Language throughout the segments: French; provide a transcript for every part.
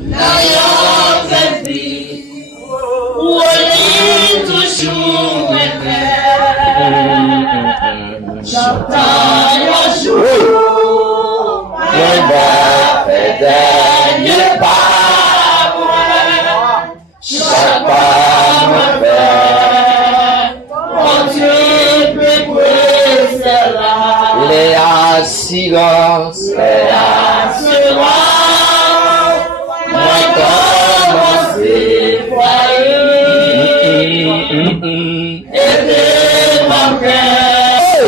N'ayant vie, où on toujours j'entends un jour, on va faire dernier pas, chaque pas me fait, mon Dieu peut cela. Les assurances, moi commencer aidez mon cœur,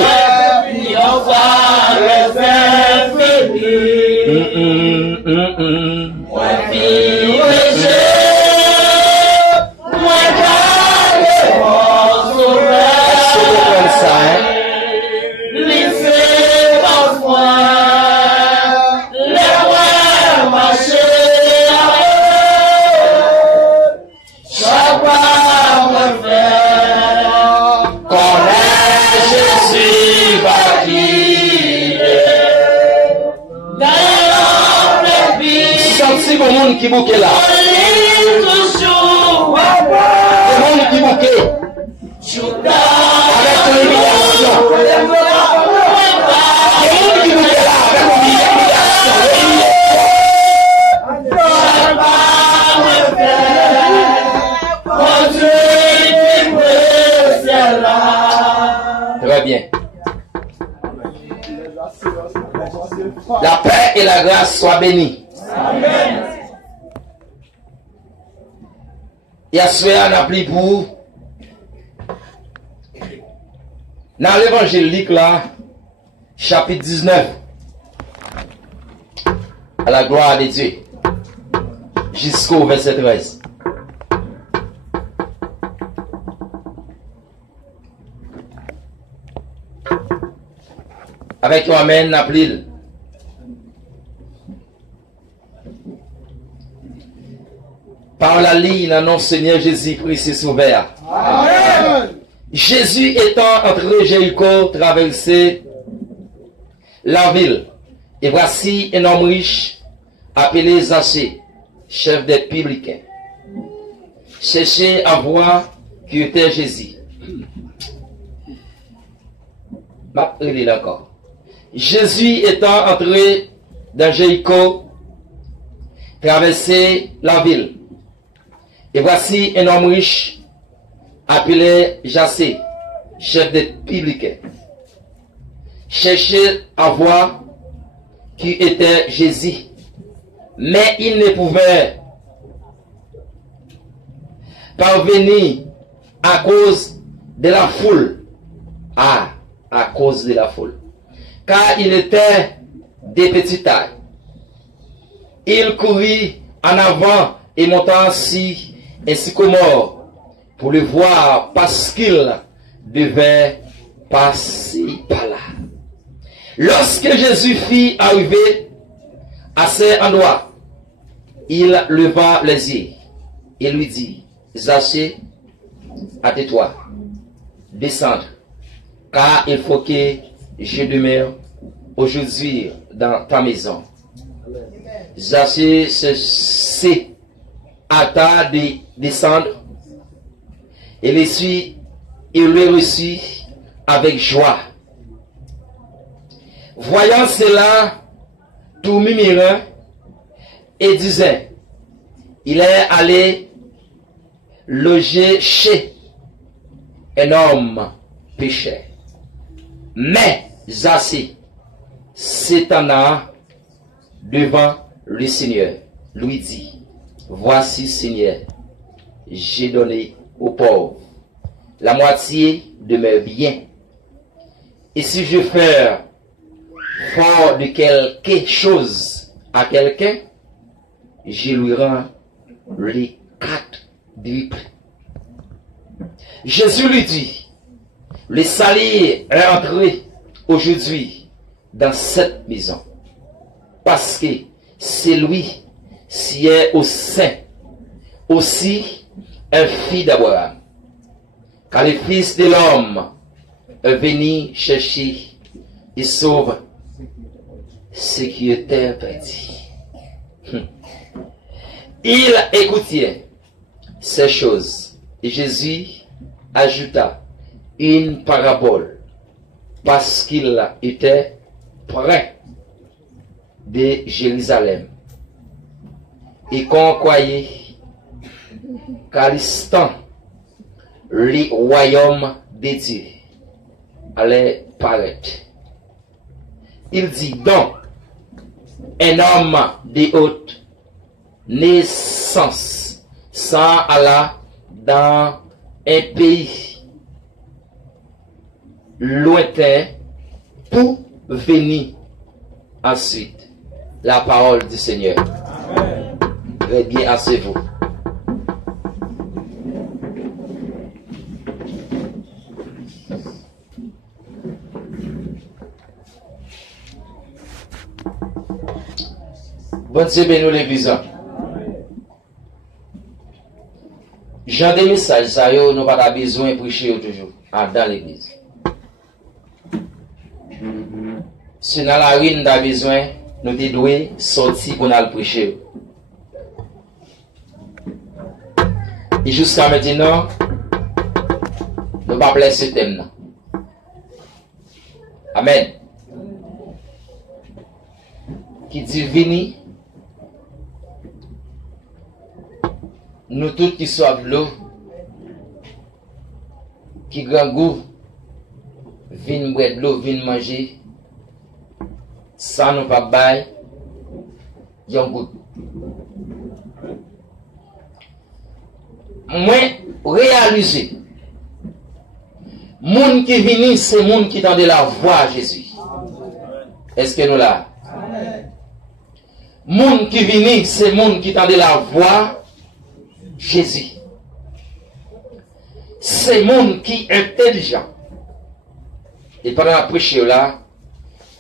puis on va le faire finir. Moi dirigé, moi garder mon sauveur. Laissez mon foi, les rois marcher. Chaque pas me fait connaître Jésus va guider. D'ailleurs, les filles, Senti le monde qui bouquait là. toujours, Le monde qui bouquait. Avec l'humiliation. Le monde qui bouquait là avec l'humiliation. Très bien. La paix et la grâce soient bénies. Amen. Et à ce moment, on a pris pour. Dans l'évangélique là, chapitre 19, à la gloire de Dieu, jusqu'au verset 13. Avec un amen, appelé. Par la ligne, non Seigneur Jésus-Christ est sauveur. Amen. Jésus étant entré Jéricho, traversé la ville. Et voici un homme riche, appelé Zachée, chef des publicains. Cherchait à voir qui était Jésus. Il est encore. Jésus étant entré dans Jéricho, traversé la ville. Et voici un homme riche, appelé Zachée, chef des publicains. Cherchait à voir qui était Jésus. Mais il ne pouvait parvenir à cause de la foule. À cause de la foule. Car il était de petite taille. Il courut en avant et monta ainsi un sycomore pour le voir parce qu'il devait passer par là. Lorsque Jésus fit arriver à cet endroit, il leva les yeux et lui dit, Zachée, hâte-toi, descendre, car il faut que je demeure aujourd'hui dans ta maison. Zachée se hâta de descendre et le reçut avec joie. Voyant cela, tout murmura et disait, il est allé loger chez un homme pécheur. Mais Zachée s'étonna devant le Seigneur, lui dit, voici Seigneur, j'ai donné aux pauvres la moitié de mes biens. Et si je fais fort de quelque chose à quelqu'un, je lui rends les 4 driples. Jésus lui dit, le salut est entré aujourd'hui dans cette maison, parce que c'est lui qui est au sein, aussi un fils d'Abraham. Car le Fils de l'homme est venu chercher et sauve ce qui était perdu. Ils écoutaient ces choses. Et Jésus ajouta une parabole parce qu'il était près de Jérusalem. Et qu'on croyait qu'à l'instant, le royaume de Dieu allait paraître. Il dit donc, un homme de haute naissance s'en alla dans un pays lointain pour venir ensuite. La parole du Seigneur. Très bien, asseyez-vous. Bon Dieu bénisse l'église. J'ai des messages, ça nous n'avons pas besoin de prêcher toujours dans l'église. Si dans la rue, nous avons besoin, nous devons sortir pour nous prêcher. Et jusqu'à maintenant, nous ne pas plaire ce thème. Amen. Qui dit vini, nous tous qui sommes l'eau, qui grand goût, vin boire de l'eau, vin manger, ça nous pas bail, yon goût. Moi, réaliser, moun qui vini, c'est moun qui tendait la voix à Jésus. Est-ce que nous là? Moun qui vini, c'est moun qui tendait la voix Jésus. C'est moun qui est intelligent. Et pendant la prêche là,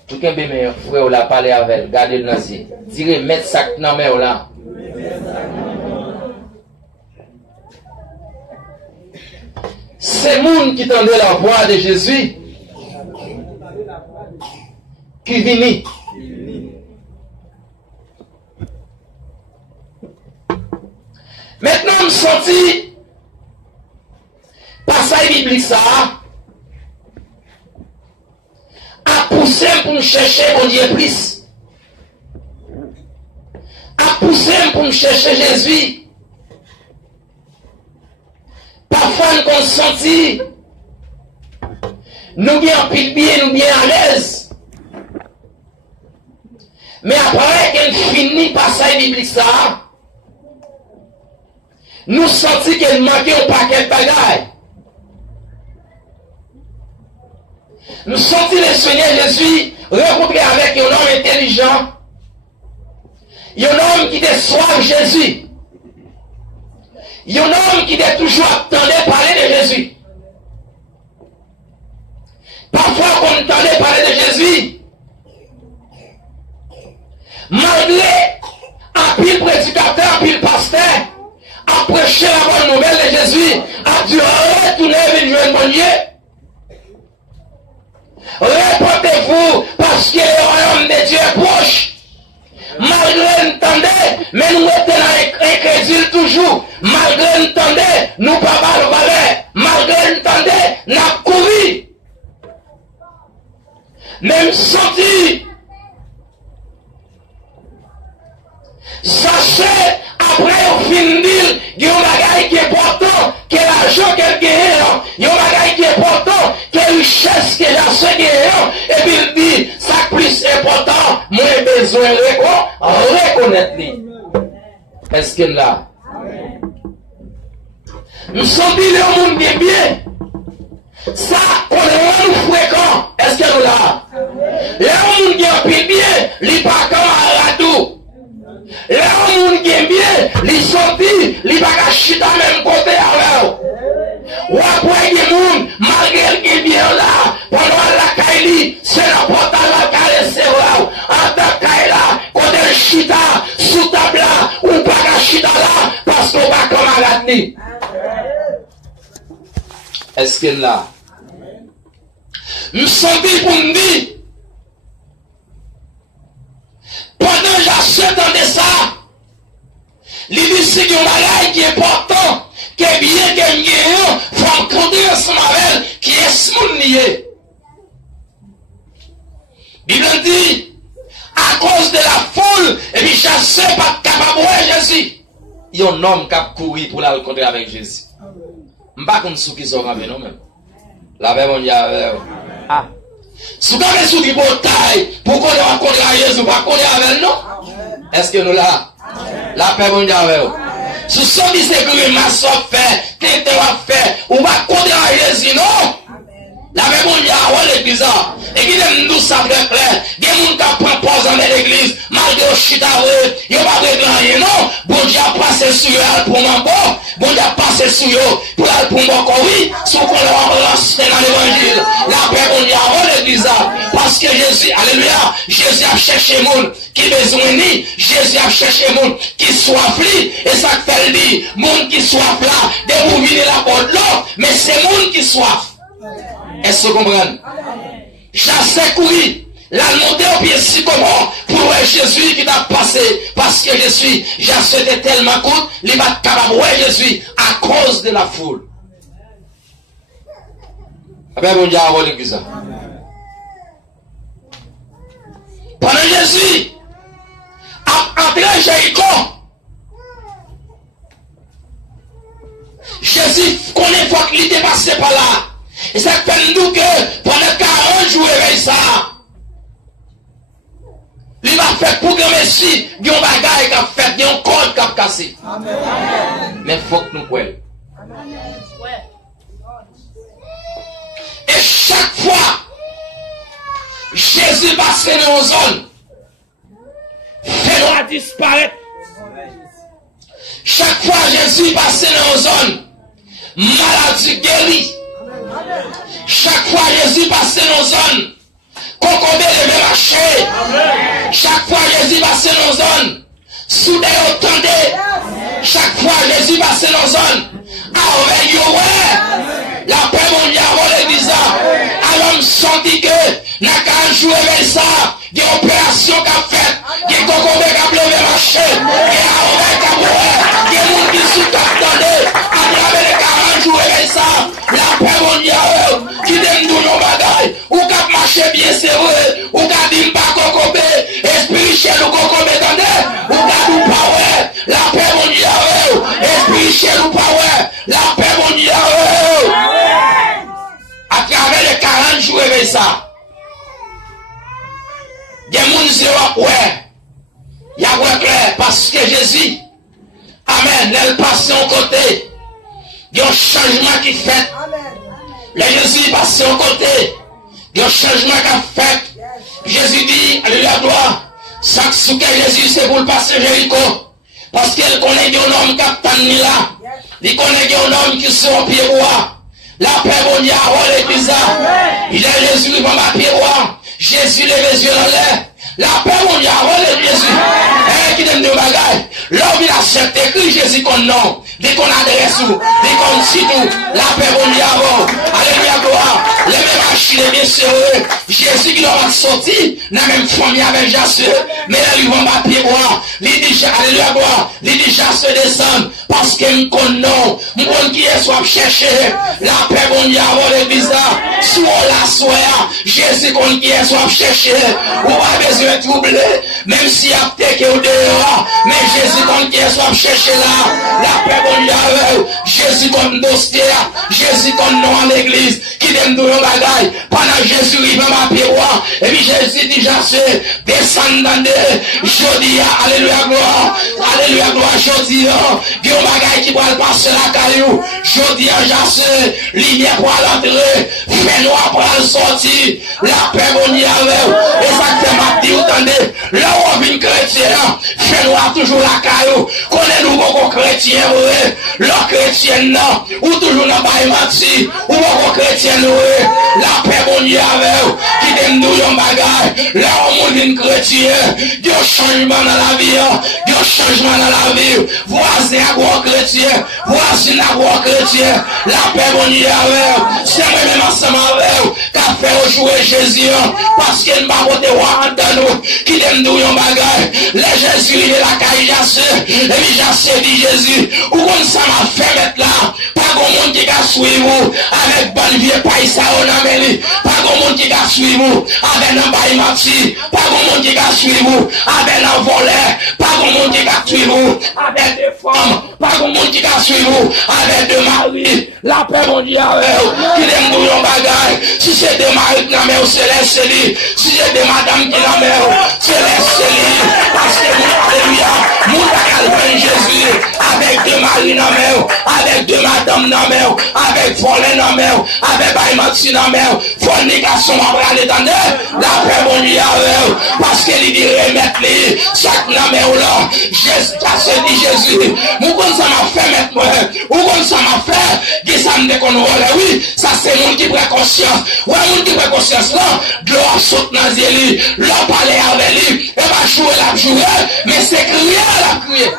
tout un meilleur frère là parler avec elle, gardez le nazi. Dire mettre sac dans main là. C'est moun qui tendait la voix de Jésus. Qui vini. Maintenant, nous sortis passage biblique ça à pousser pour nous chercher mon Dieu plus. À pousser pour nous chercher Jésus. Parfois, nous avons senti nous bien pile bien, nous bien à l'aise. Mais après qu'elle finit passage biblique ça, nous sentons qu'elle manquait un paquet de bagailles. Nous sentons le Seigneur Jésus rencontrer avec un homme intelligent, un homme qui déçoit Jésus, un homme qui est toujours attendait parler de Jésus. Parfois, quand on entendait parler de Jésus, malgré un pile prédicateur, un pile pasteur, à prêcher la bonne nouvelle de Jésus, à Dieu, retournez vers le bon Dieu. Répondez-vous, parce que le royaume de Dieu est proche. Malgré l'entendez, mais nous étions incrédules toujours. Malgré l'entendez, nous ne pas mal valeur. Malgré l'entendez, nous avons couru. Même senti. Sachez, après au fin d'île, il y a un bagage qui est important, que l'argent qu'elle gagne, il y a un bagage qui est important, que la richesse que j'ai gagne, et puis il dit, ça plus important, moi j'ai besoin de reconnaître. Est-ce qu'il là? Nous sommes dit le monde qui est bien. Ça, on est nous fréquent. Est-ce que nous là? Le monde qui est bien, il n'est pas comme un radou. Les gens qui aiment bien, les sortis, les bagages chita même côté avec eux. Ou après les gens, malgré qu'ils sont bien là, pendant la caille, c'est la porte à la caille, c'est là. En tant que caille là, côté le chita, sous table là, ou bagage chita là, parce qu'on va comme à la nuit. Est-ce que là? Nous sommes dit pour nous dire, pendant que j'entendais ça, Il dit c'est un bagage qui est important, qui est bien, qui est bien, il faut me compter ensemble avec elle, qui est ce monde lié. Bible dit, à cause de la foule, et puis chassé pas capable de Jésus. Il y a un homme qui a couru pour la rencontrer avec Jésus. Je ne sais pas si qui sont campés, non même. La paix mondiale avec eux. Ah. Si vous avez sous qui bataille, pourquoi on rencontre Jésus, pas connaître avec nous? Est-ce que nous là? La paix mondiale avec eux. Si vous avez dit que ma soeur fait, t'es fait, ou pas connaître Jésus, non? La paix mondiale avec l'église. Et qui aime nous ça frère, des gens qui prennent pause dans l'église, malgré le chita, ils n'ont pas réglé, non? Bon Dieu a passé sur eux pour mon bon, bon Dieu a passé sur eux pour aller pour mon oui, sauf qu'on leur lance dans l'évangile. La paix mondiale avec l'église, parce que Jésus, alléluia, Jésus a cherché les gens qui besoin ni, Jésus a cherché les gens qui soif li, et ça fait le dire, les gens qui soif là, de vous venir la porte là, mais c'est les gens qui soif. Est-ce que vous comprenez? Chassé courir, la montée au pied si comment pour voir Jésus qui t'a passé, parce que Jésus, Chassé était tellement court, il va capable de voir Jésus à cause de la foule. Après, bon Dieu, à l'église. Pendant Jésus, a entré à Jéricho, Jésus connaît fois qu'il était passé par là. Et ça fait nous que pendant 40 jours, ça, il va faire pour que Messie, il y a un bagage qui a fait, il y a un code qui a cassé. Mais il faut que nous croyons. Et chaque fois, Jésus passe dans une zone, fait-nous disparaître. Chaque fois, Jésus passe dans une zone, maladie guérie. Chaque fois Jésus passait dans une zone, concombre devait marcher. Chaque fois Jésus passait dans une zone, soudain entendez. Chaque fois Jésus passait dans une zone, la paix mondiale à l'église. Alors me sentit que n'a qu'à jouer avec ça, il y a une opération qu'a faite, il y a un concombre qui a levé marcher, il y a un monde qui sous attendait, à travers les 40 jours avec ça. La paix mondiale, qui donne nous nos bagailles, ou qu'à marcher bien serré, ou qu'à dire pas concombre, esprit chez nous concombre, attendez, ou qu'à nous pas ouais, la paix mondiale, esprit chez nous pas ouais, la paix mondiale, à travers les 40 jours avec ça, des gens zéro ouais, il y a ouais clair, parce que Jésus, amen, elle passe en côté. Il y a un changement qui fait. Le Jésus passe au côté. Il y a un changement qui fait. Jésus dit, alléluia, gloire. Ça ce que Jésus c'est pour le passer Jéricho. Parce qu'elle connaît un homme qui a tanné là. Il connaît un homme qui sont au pied roi. La paix mondiale, l'église. Il est Jésus, il va ma pied roi. Jésus les yeux dans l'air. La paix mondiale, l'église. Qui donne de bagaille. L'homme il accepte écrit Jésus qu'on nom. Dès qu'on adresse tout, dès qu'on cite tout, la paix mondiale, alléluia, gloire, les mêmes machines, bien sûr, Jésus qui leur a sorti, la même famille avec Jasseux, mais là, ils vont pas pied voir, les déjà, alléluia, gloire, les déjà se descendent, parce que nous connaissons, nous qui est soit chercher, la paix mondiale, l'église, soit la soie, Jésus qui est soit chercher, ou pas besoin de troubler, même si a peut-être au dehors, mais Jésus qui est soit chercher là, la paix Jésus comme dossier, Jésus comme nom à l'église, qui donne tout le bagaille, pendant Jésus il va m'appeler roi, et puis Jésus dit Jassé, descendant de, jeudi, alléluia gloire, jeudi, il y a un bagaille qui va passer la caillou, jeudi, Jassé, lumière pour l'entrée, fait noir pour le sortir, la paix mondiale, et ça fait ma vie, attendez, là où on vient chrétien, fait noir toujours la caillou, connaît-nous beaucoup chrétien, le chrétien non, ou toujours dans le menti, ou beaucoup chrétien la paix mondiale, qui me dis un bagage, là on est chrétien, il y a un changement dans la vie, il y a un changement dans la vie. Voisin à gros chrétien, voisin à gros chrétien, la paix bon Dieu avec, c'est même ensemble avec, qu'a fait jouer Jésus, parce qu'il m'a voté dans nous, qui aime nous un bagage, les Jésus il est la caille jassé, et puis jassé dit Jésus, ou comme ça m'a fait mettre là, pas grand monde qui a suivi avec bonne vie, pas ça on a mêlé, pas grand monde qui a suivi avec un bail mati, pas grand monde qui a suivi avec un volet, pas grand monde qui a suivi avec des femmes, pas grand monde qui a suivi avec des maris, la paix mon Dieu qui aime nous un bagage, si c'est des maris qui n'ont c'est laissez-les, si c'est des madames qui n'ont c'est laissez-les, parce que alléluia, nous avons Jésus avec des maris dans avec deux madames dans avec volets dans avec baïmati dans fornication à l'étendue, la paix mon Dieu parce qu'il dit remettre les chaque dans là, Jésus dit Jésus, nous comme ça m'a fait mettre moi, ou comme ça m'a fait, que ça me déconne, oui, ça c'est mon qui prend conscience, ouais, mon qui prend conscience là, gloire saute dans les yeux, l'on parle avec lui, et va jouer la jouer, mais c'est crier la crier.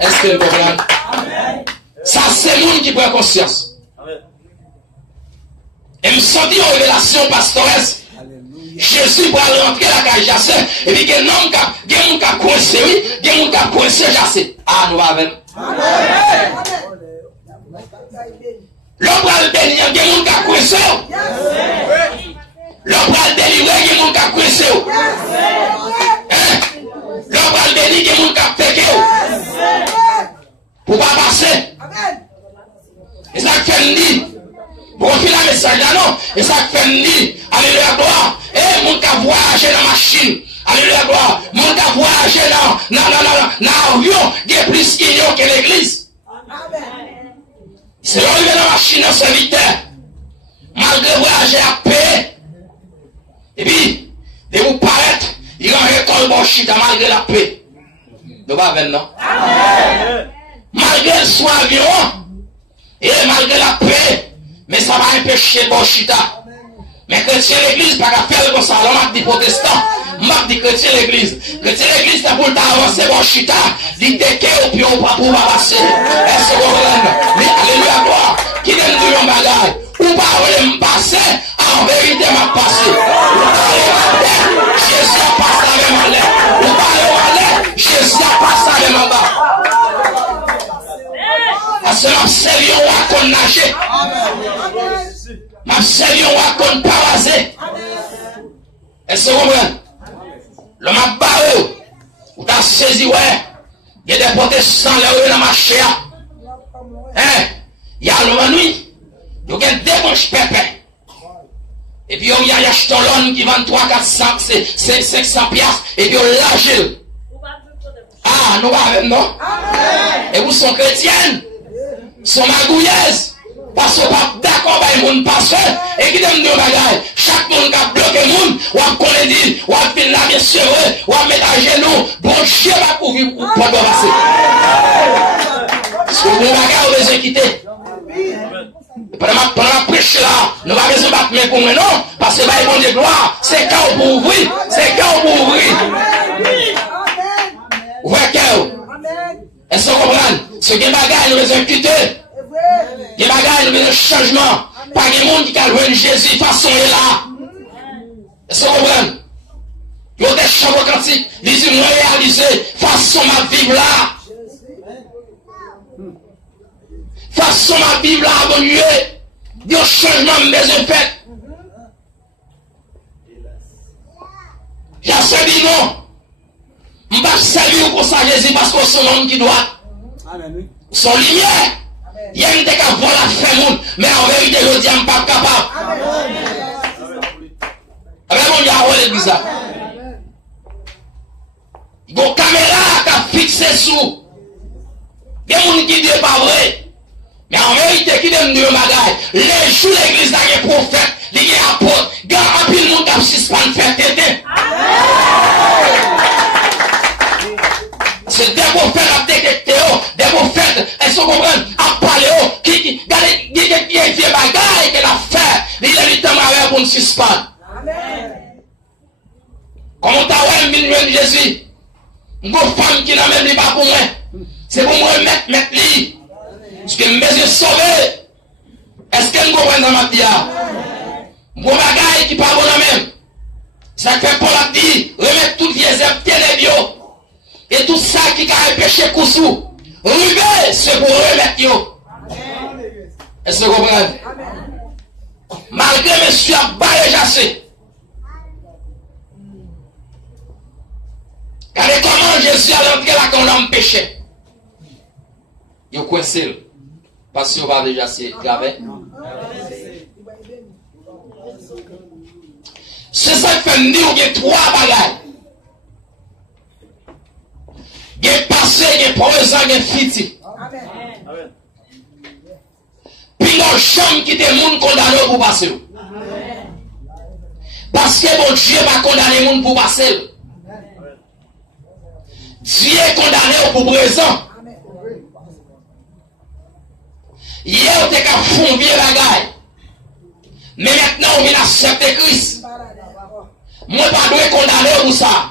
Est-ce que vous comprenez? Ça c'est le monde qui prend conscience. Et me sentis en révélation pastoresse. Jésus va rentrer la cage jassé. Et puis que non, il y a un qui a coincé, oui, il y a un qui a coincé jassé. Ah, nous avons. L'homme va le bénir, il y a un qui a coincé. L'homme va le délivrer, il y a un qui a coincé. L'homme va le bénir, il y a un qui a péqué. Pour pas passer. Et ça fait une dit. Pour finir le message là, non. Et ça fait une dit. Alléluia, gloire. Et mon qui voyagé dans la machine. Alléluia, gloire. Mon qui voyagé dans l'avion. Il y a plus d'union que l'église. C'est l'arrivée dans la machine dans ce serviteur. Malgré voyager à paix. Et puis, de vous paraître, il y a un récolte bon chita malgré la paix. De pas avec non. Malgré le soin avion, et malgré la paix, mais ça va empêcher bon chita. Mais chrétien l'église, pas qu'à faire comme ça, on m'a dit protestant, m'a dit chrétien l'église. Chrétien l'église, c'est pour t'avancer bon chita, dit t'es ou puis on va pouvoir passer. Est-ce que vous comprenez? Alléluia, gloire. Qui donne du long bagage? Ou pas me passer, en vérité m'a passé. Ou pas Jésus a passé avec ma lettre. Ou pas Jésus a passé avec ma bas. Parce que ma sérieux ou à qu'on nager. Ma sérieux ou à qu'on parasé. Est-ce que vous comprenez? Le m'a barré. Ou t'as saisi, ouais. Il y a des protestants là dans ma chair. Hein? Il y a le nuit. Il y a des manches pépé. Et puis il y a acheté l'homme qui vend 300, 400, 500 piastres. Et puis on lâche. Ah, nous avons, non? Et vous sont chrétiennes. Sont magouilleuses. Parce que pas d'accord avec les gens passent. Et qui donne deux bagages. Chaque monde qui a bloqué les gens. Ou a connaît dit. Ou a fait la bien sûr. Ou a mettre à genoux. Bon Dieu va couvrir pour pas passer. Parce que vous bagage vous avez quitté. Pendant la prêche là, nous n'avons pas besoin de battre mes coups, non, parce que c'est bon de gloire, c'est quand pour ouvrir, c'est quand pour ouvrir. Ouvrez cœur. Est-ce que vous comprenez? Ce qui est bagage, nous besoin de quitter. Les bagages, nous besoin de changement. Pas de monde qui a joué Jésus, façon est là. Est-ce que vous comprenez? Il y a des chants cantiques, ils disent, moi réaliser, façon ma vivre là. Façon ma Bible à abonner, il y a un changement de mes effets. J'ai dit non. Je ne vais pas saluer pour ça Jésus parce que c'est un homme qui doit. Son lumière. Il y a une qui a voir la fin, mais en vérité, je dis, je ne suis pas capable. Avec mon diable, l'église. Il y a une caméra qui a fixé sous. Il y a des gens qui disent pas vrai. Mais en vérité, qui donne Dieu bagaille, les jours l'église n'a pas prophète, il y a apôtre, il y a un peu de monde qui a suspend faire tété. C'est des prophètes à détecter, des prophètes, est-ce que vous comprenez, à parler, qui a fait bagaille, qui a fait, il a dit, suspendre. Comment t'as ouais, Jésus? Une femme qui n'a même pas pour moi. C'est pour moi mettre lui. Parce que je me sauver. Est-ce qu'elle me comprend dans ma vie? Mon bagage qui parle bon même. Ça fait pour la vie, remettre tout les œuvres et tout ça qui a empêché Koussou. River, c'est pour remettre yo. Est-ce que vous comprenez? Malgré monsieur a barré jassé. Regardez comment Jésus a rentré là quand on a péché. Il est coincé. Parce qu'il va déjà se graver. C'est ça qui fait me dire qu'il y a trois bagages. Il y a passé, il y a présent, il y a fiti. Puis nos chambres qui étaient les gens condamnés pour passer. Parce que mon Dieu va condamner les gens pour passer. Dieu est condamné pour présent. Hier, on était qu'à fond vieux bagaille. Mais maintenant, on vient accepter Christ. Moi, pas dois condamner pour ça.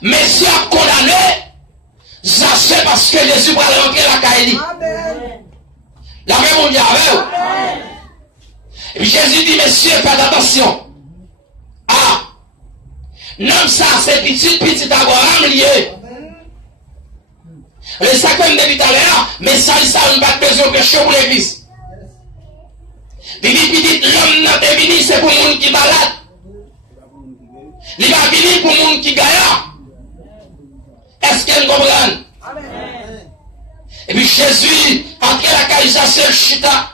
Mais si on condamné, ça c'est parce que Jésus va rentrer la caille. La même on dit avec. Et puis Jésus dit, messieurs, faites attention. Ah, non, ça c'est petit Abraham lié. Le sacrement depuis tout à l'heure, mais ça, on n'a pas besoin de pécher pour l'église. Il dit, l'homme n'a pas venu, c'est pour le monde qui balade. Il va venir pour le monde qui gagne. Est-ce qu'elle comprend? Et puis Jésus, entre la caïsation et le chita,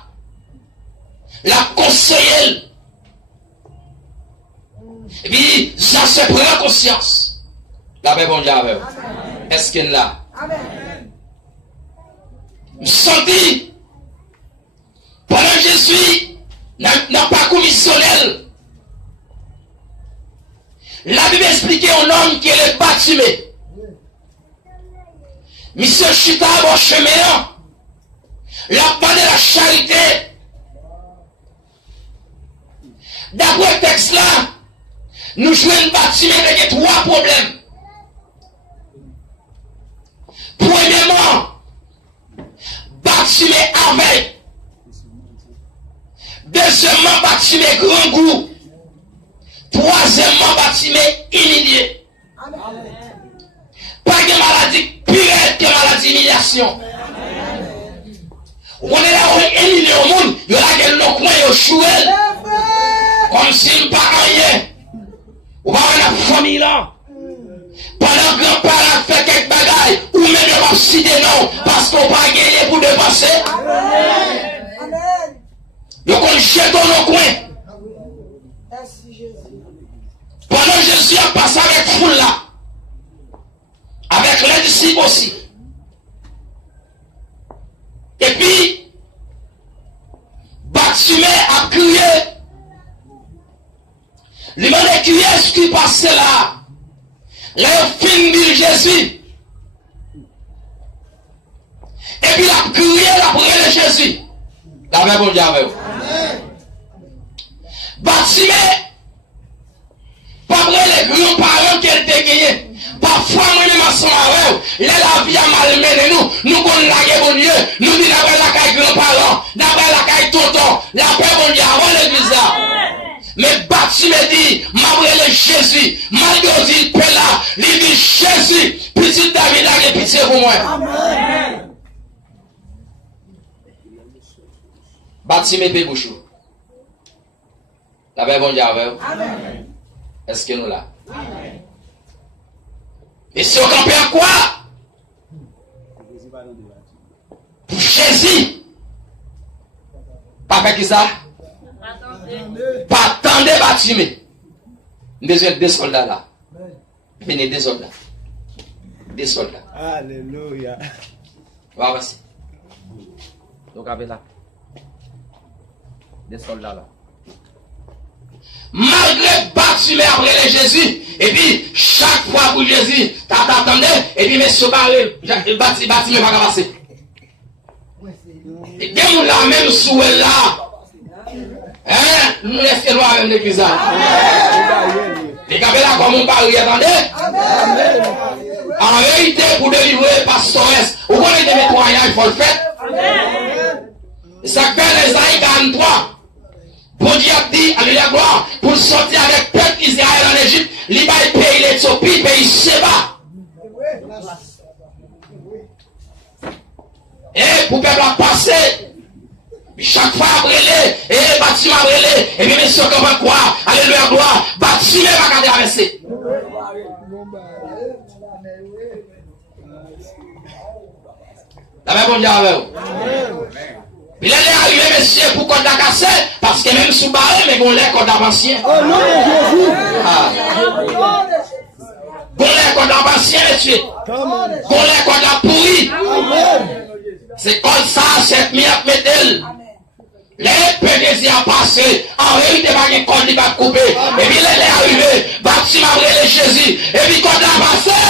la conseille. Et puis, ça se prend conscience. La paix, bon Dieu, est-ce qu'elle l'a? Je sens pendant Jésus n'a pas commissionnel. La Bible explique un homme qui est le Bartimée. Monsieur Chita, bon chemin, la part de la charité. D'après le texte là, nous jouons Bartimée avec trois problèmes. Premièrement, Bartimée avec. Deuxièmement, Bartimée grand goût. Troisièmement, Bartimée humilié. Pas de maladie pire que maladie d'humiliation. On est là, on est humilié au monde, il y a là nos coins, il y a chouel. Comme s'il n'y a pas rien. On va avoir la famille là. Pendant que grand-parent fait quelques bagailles, ou même on va citer non, parce qu'on va gagner pour dépenser. Donc on jette dans nos coins. Pendant que Jésus a passé avec foule là, avec les disciples aussi. Et puis, Bartimée a crié. Il m'a dit qui est-ce qui passait là? Là, il fin de Jésus. Et puis, il a crié la prière de Jésus. La même bon Dieu avec vous. Bartimée, pas vrai les grands-parents qu'elle t'a gagné. Parfois, moi-même, ensemble avec vous, la vie a malmené nous qu'on l'a bon Dieu, nous disons la caille grands-parents, d'après la caille tonton, la paix bon Dieu avant l'église là. Mais Bartimée dit, malgré le Jésus, malgré dit, paix là, il dit Jésus, petit David a pitié pour moi. Amen. Bartimée paix bouchou. La paix bon Dieu avec vous. Amen. Est-ce que nous là? Amen. Et si on campait à quoi? Pour Jésus. Pas fait qui ça? Pas attendre Bartimée. Besoin de deux soldats là. Venez deux soldats. Des soldats. Alléluia. Voilà, voici. Donc avec là. Des soldats là. Malgré Bartimée après les Jésus, et puis chaque fois pour Jésus, t'attendais, et puis monsieur parlé, Bartimée va passer. Et bien nous la même souhait là. Hein? Nous laissons loin avec l'église. Les gars là comme on parle, attendez? En vérité, pour délivrer pastoresse, vous connaissez des nettoyages, il faut le faire. Ça fait les années 43. Bon Dieu a dit, alléluia gloire, pour sortir avec peuple Israël en Égypte, il va payer l'Éthiopie, pays Séba. Et pour peuple a passé, chaque fois à brûler, et bâtiment à brûler, et bien monsieur qu'on va croire, alléluia gloire, bâtiment va garder traverser. La même bon Dieu avec vous. Il est arrivé, monsieur, pour qu'on a cassé, parce que même sous barré, mais on l'a qu'on a ancien. Oh non, Jésus. On l'a qu'on a ancien, monsieur. On l'a qu'on a pourri. C'est comme ça, cette minute métal. Les pédés a passé, en vérité, il n'y a pas de code coupé. Et puis, il est arrivé, bâtiment brûlé Jésus. Et puis, quand on a passé,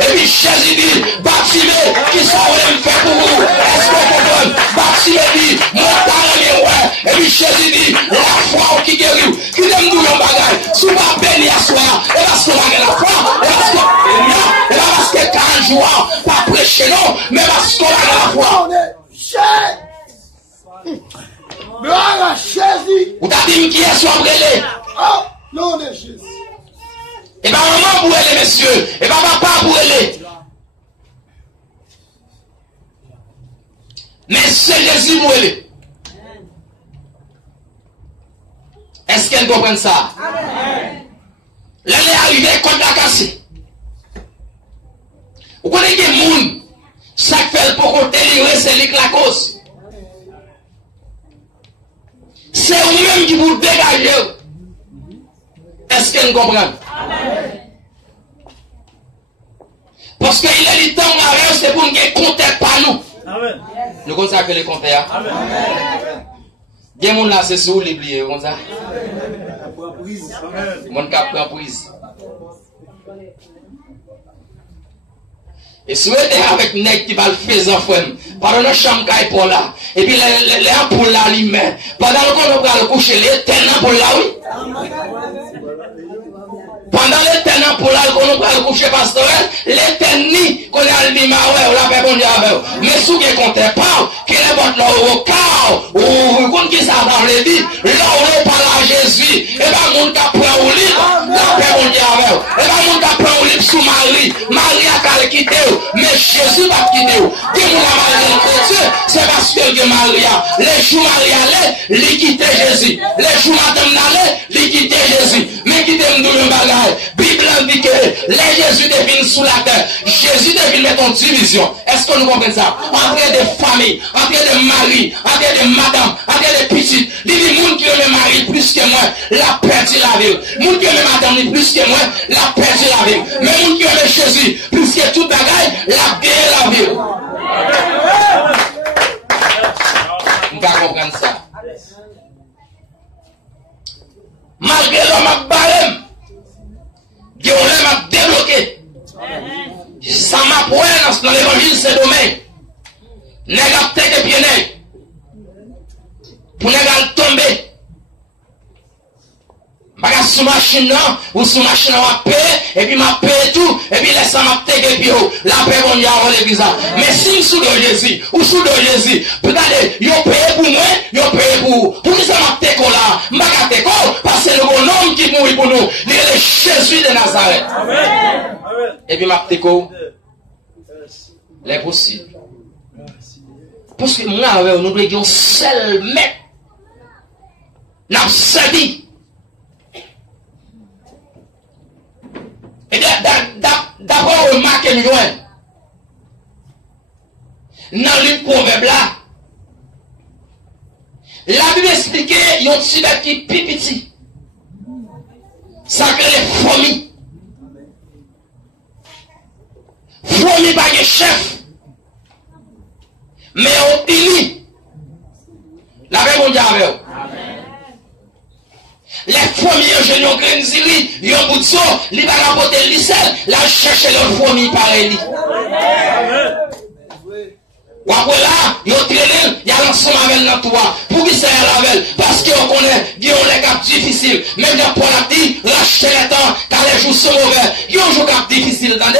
et puis, Jésus dit, bâtiment, qui sont me faire pour vous? Est-ce que vous comprenez? Bâtiment dit, mon parent, ouais. Et puis, Jésus dit, la foi qui guérit, qui aime nous, mon bagage. Si vous pas béni à soi, et parce qu'on a la foi, et parce que 40 jours, pas prêcher, non, mais parce qu'on a la foi. Gloire à Jésus. Vous t'avez dit qui est soit brûlé. Oh, nom de Jésus. Et bien maman brûlé, messieurs. Et bien papa brûlé. Mais c'est Jésus brûlé. Est-ce qu'elle comprend ça? L'année est arrivée quand la cassé. Vous connaissez des gens, chaque fait pour qu'on délivre, c'est lui la cause. C'est vous-même qui vous dégagez. Est-ce qu'elle comprend? Parce qu'il est le temps où c'est pour nous compter par nous. Nous comme ça que les compter. Il y a des gens là, c'est sur l'oublier, comme ça. Mon cap prend prise. Et souhaitez avec nèg qui va le faire enfant. Pendant le chambre pour là. Et puis les ampoules là, lui met. Pendant qu'on va le coucher, les tenants pour là, oui. Pendant les tenants pour là, qu'on va le coucher pastorel, les tennis qu'on a dit, ouais, on l'a fait bon Dieu avec. Mais si vous ne comptez pas, qu'il est votre là au cas, ou vous comptez qui ça dans les dit, là où on parle à Jésus, et bien mon cap prend au lit, la paix bon Dieu avec. Et bien mon cap prend au lit sous Marie. Marie a qu'à le quitter, mais Jésus va quitter. Qui vous a Marie c'est parce que Maria, les jours Maria allait, il quittait Jésus. Les jours madame allait, il quittait Jésus. Mais quitter nous le bagage. Bible dit que les Jésus deviennent sous la terre. Jésus devient mettre en division. Est-ce que nous comprenons ça? Entre des familles, entre des maris, entre des madames, entre des petites. Il dit, les gens qui ont le mari plus que moi, la perdu la vie. Les gens qui ont le madame plus que moi, la perdu la vie. Mais les gens qui ont le Jésus plus que tout bagaille, la gagné la vie. Vous pouvez comprendre ça. Malgré l'homme à barème, Dieu m'a débloqué. Ça m'a prouvé dans l'évangile, c'est domaine. N'est-ce pas que pied n'est pour ne tomber. Baga sous machine là, ou sous machine à paix, et puis ma paix tout, et puis laisse ma tête et puis la paix bon Dieu avant l'église. Mais si sous de Jésus, ou sous de Jésus, regardez, yo paye pour moi, yo paye pour vous. Pour qui ça m'a tête là, m'a tête parce que le bon homme qui mourit pour nous, il est le Jésus de Nazareth. Amen. Et puis ma tête l'impossible. Parce que moi avec nous devons seul mettre, n'a servi. Et d'abord, remarquez nous dans le proverbe là, la Bible explique, il y a un petit qui est petit. Ça que les fourmis. Fourmis pas de chef. Mais on dit, la Bible on dit avec vous. Les fourmis, je n'ai aucune ziri, ils ont bout de son, ils vont rapporter le lycée, là, chercher leur fourmi pareil. Ou après là, ils ont traîné, il y a l'ensemble avec notre toi. Pour qui c'est la veille? Parce qu'on connaît, il y a des cas difficiles. Même Jean-Paul a dit, racheter les temps, car les jours sont mauvais. Il y a un jour cap difficile, attendez?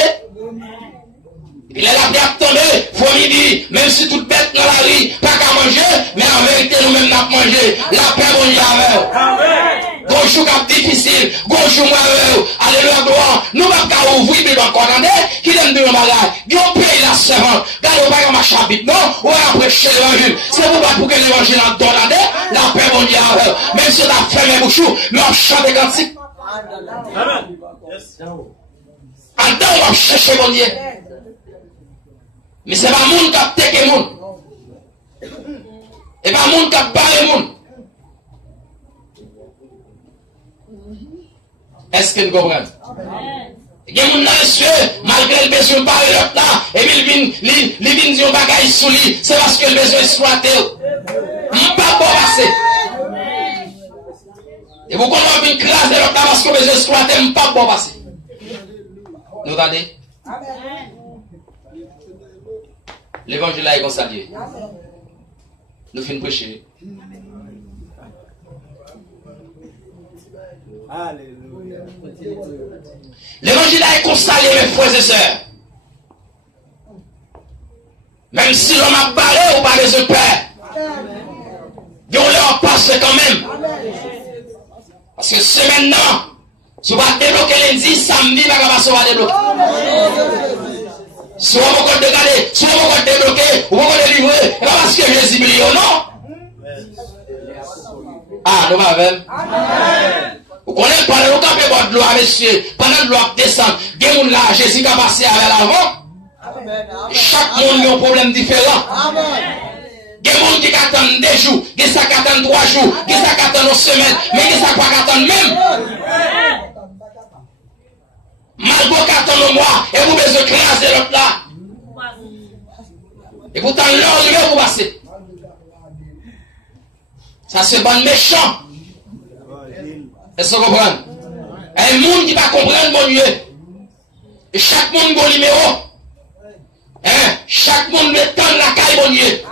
Il est là pour attendre, faut lui dire, même si toute bête dans la rue, pas qu'à manger, mais en vérité, nous-mêmes, n'a mangé. La paix, on y a. Gonjou cap difficile, gonjou moi, alléluia, gloire. Nous, même qu'à ouvrir, mais encore, attendez, qui donne de bagage. Guillaume paye la servante. Gardez pas comme un chapitre, non? Ou après, chez l'évangile. C'est pour que l'évangile en donne, attendez, la paix, on y a. Même si on a fermé bouchou, mais on chante des cantiques. Amen. En temps, on va chercher mon Dieu. Mais c'est pas moun qui a teke moun. Et pas moun qui a parlé moun. Est-ce que vous comprenez? Il y a moun dans les cieux, malgré le besoin de parler l'autre là, et puis il vient dire un bagage sous lui, c'est parce que le besoin exploité. Il n'est pas bon passer. Et vous comprenez une classe de l'autre là parce que le besoin exploité, il n'est pas bon passer. Nous regardez? L'évangile là est consacré. Nous finissons prêcher. L'évangile là est consacré, mes frères et sœurs. Même si l'homme a parlé ou pas de ce père, on leur passe quand même. Parce que c'est maintenant, tu vas débloquer lundi, samedi, tu vas débloquer. Si on va regarder, si on va débloquer, on va délivrer, et pas parce que Jésus million, non? Ah, nous m'avons. Vous connaissez pas le cas de l'eau, monsieur, pendant que l'eau descend, il y a des gens Jésus qui a passé avec l'avant. Chaque monde a un problème différent. Il y a des gens qui attendent 2 jours, il y a des gens qui attendent 3 jours, il y a des gens qui attendent 1 semaine, mais il y a des gens qui attendent même. Malgré qu'il attend un mois, et vous besoin de craser l'autre là. Et pourtant, l'heure, vous passez. Ça, c'est bon méchant. Est-ce que vous comprenez? Et le monde qui va comprendre mon Dieu. Et chaque monde a un numéro. Chaque monde veut tendre la caille, mon Dieu.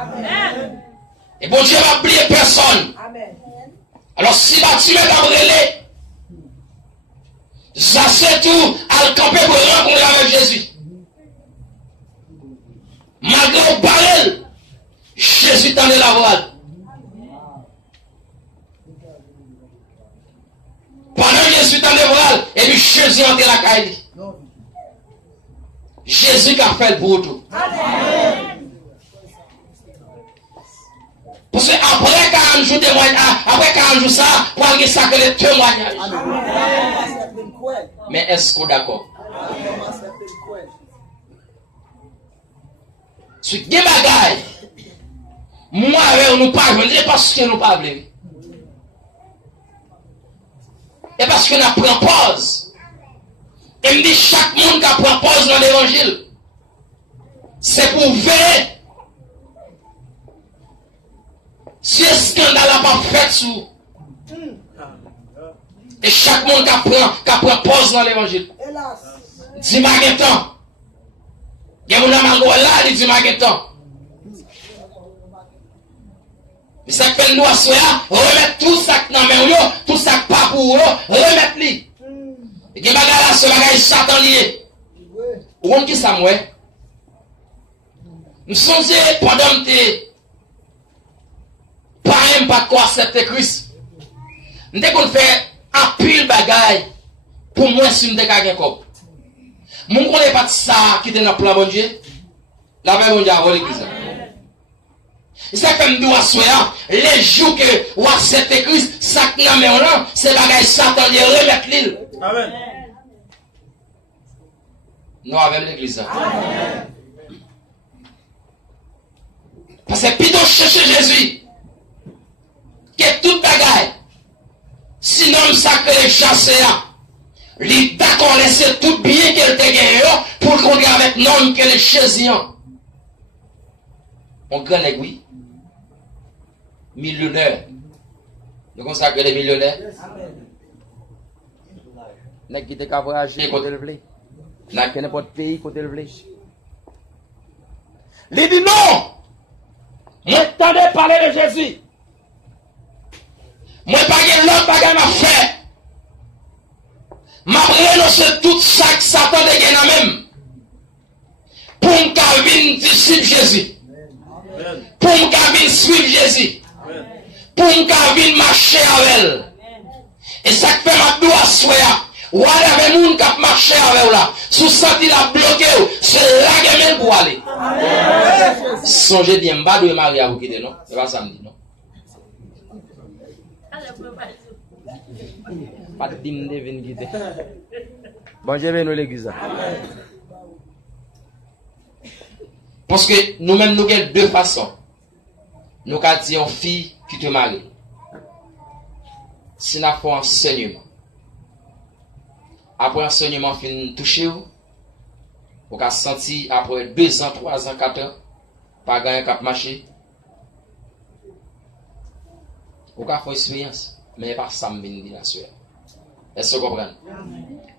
Et bon Dieu va oublier personne. Alors, si tu m'es brûlé, ça c'est tout à le camper pour rencontrer avec Jésus. Malgré le barrel, Jésus tendait la voile. Pendant que Jésus tendait la voile, et puis Jésus entrait la caille. Jésus qui a fait le bout tout. Parce que après 40 jours témoignage, après 40 jours ça, pour aller ça que les témoignages. Mais est-ce qu'on est d'accord? Si des bagailles, moi avec nous pas, je ne parce que nous pas voulu. Et parce qu'on a pris pause. Et me dit chaque monde qui a pris pause dans l'évangile, c'est pour veiller. Si un scandale n'a pas fait sous. Et chaque monde qui apprend pause dans l'évangile. Dis Maguetan. Il y a mon amango là, il dit Maguetan. Mais ça fait nous assoyer, remettre tout ça dans la main, tout ça pas pour eux, remettre lui. Et il y a là, ce bagage Satan lié. Où on qui ça, moi? Nous sommes pendant que pas de quoi accepter Christ. Nous devons faire un pile bagaille pour moi si nous devons gagner comme. Mon connaît pas de ça qui est dans le plan bon Dieu. La même bon Dieu a l'église. Et ça fait nous assoyer les jours que vous acceptez Christ, ça qui est là, c'est bagaille Satan de remettre l'île. Amen. Nous avec l'église. Amen. Parce que plutôt chercher Jésus que toute bagaille. Sinon, ça que les chassés, il d'accord laisser tout bien qu'elle te gagne pour qu'on regarde avec non que les chaisiens. On grand aiguille. Millionnaire. Nous consacrons les millionnaires. N'a qui te voyager côté le blé. N'a que n'importe pays côté le blé. Il dit non! Moi, t'entendez parler de Jésus. Moi, pas de l'autre bagage m'a fait. M'a renoncé tout ça que Satan dégaine même. Pour me venir suivre Jésus. Pour me venir suivre Jésus. Pour me venir marcher avec elle. Et ça fait ma doigt soya. Ou avec moun qui marché avec là. Sous senti la bloqué, c'est là que même pour aller. Songez bien, m'ba de marier à vous quitter, non? C'est pas samedi, non? Pas de dîme de venir quitter. Bon, je vais nous l'église. Parce que nous-mêmes, nous avons deux façons. Nous avons dit une fille qui te marie. Si nous avons un enseignement. Après enseignement fin touché, vous avez senti après 2 ans, 3 ans, 4 ans, pas gagner cap marché. Vous avez fait expérience, mais pas ça me vient dire la soeur. Est-ce que vous comprenez?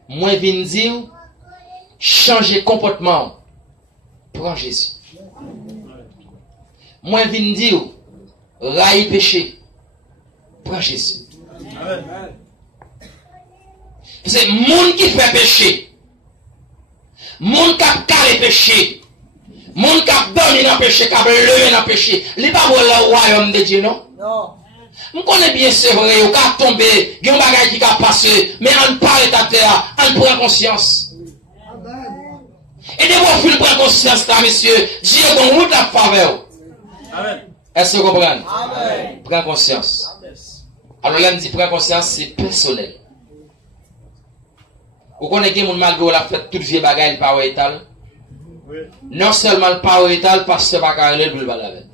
Moi, je viens dire, changer comportement. Prends Jésus. Moi, je viens dire, railler péché. Prends Jésus. Amen. C'est le monde qui fait péché. Monde qui a carré péché. Monde qui a dormi dans le péché, qui a levé dans le péché. Il n'est pas pour le royaume de Dieu, non? Non. Je connais bien, c'est vrai, il a tombé, il y a un bagage qui a passé, mais on parle à terre, on prend conscience. Et de vous faire prendre conscience, là, monsieur, Dieu est bon route à faveur. Amen. Est-ce que vous comprenez? Amen. Prends conscience. Alors là, on dit prends conscience, c'est personnel. Vous connaissez que mon malgré la fait toute vie bagaille le power étal. Non seulement le power étal, parce que pas carré le balaver.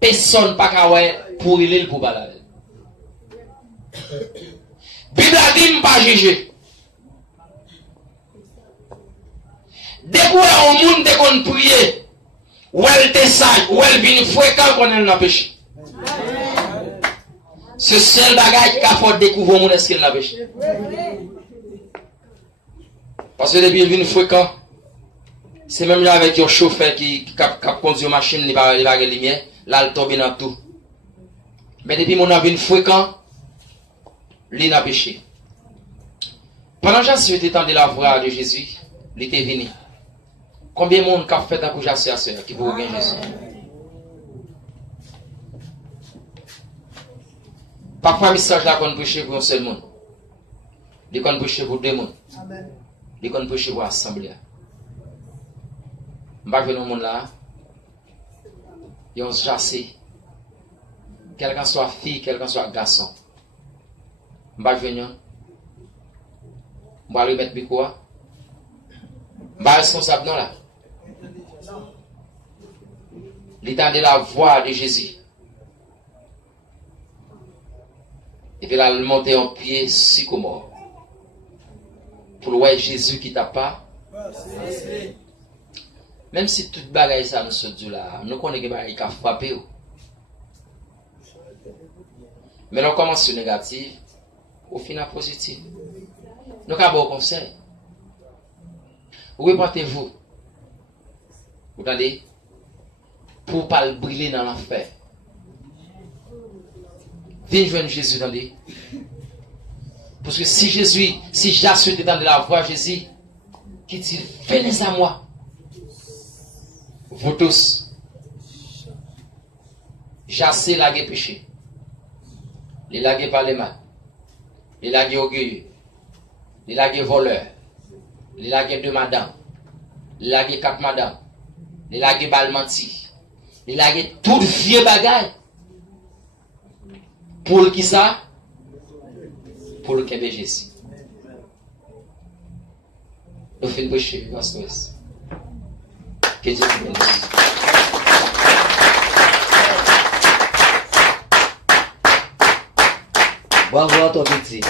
Personne pas carré pour il pour balaver. Bible a dit pas juger. Depuis au monde de qu'on prier, ou elle te sage, ou elle vient fréquent qu'on elle n'a péché. C'est seul bagage qui a fait découvrir mon est-ce qu'il n'a péché. Parce que depuis il vient fréquent, c'est même là avec un chauffeur qui conduit une machine, il va la lumière, là il tombe dans tout. Mais depuis mon avis fréquent, il n'a péché. Pendant que Jésus était tendu la voix de Jésus, il était venu. Combien de monde qui a fait un coup à sœur qui vous gagner Jésus? Parfois, le message là qu'on prêche pour un seul monde. Il qu'on prêche pour 2 mondes. Il qu'on prêche pour l'assemblée. Je ne vais pas venir au monde là. Ils ont jassé. Quel qu'en soit fille, quel qu'en soit garçon. Je ne vais pas venir. Je vais lui mettre le quoi. Je ne vais pas responsable non là. L'état de la voix de Jésus. Et puis là, il monter en pied sycomore. Pour le voir Jésus qui t'a pas. Même si toute bagaille ça nous se dit là, nous connaissons que bagaille qui a frappé. Mais on commence sur négatif, au final positif. Nous avons un conseil. Repentez-vous. Vous entendez? Pour ne pas le brûler dans l'enfer. Viens joindre Jésus, attendez. Parce que si Jésus, si Jésus était dans la voie Jésus, qui dit, venez à moi. Vous tous. Jassez la péché. Les lagués par les mains. Les lagués orgueilleux. Les lagués voleurs. Les lagués de madame. Les lagués cap madame. Les lagués balmenti. Les lagués tout vieux bagaille. Pour qui ça? Pour le Québec Jésus. Nous faisons péché, nous stress. Que Dieu vous bénisse. Bravo à toi, petit.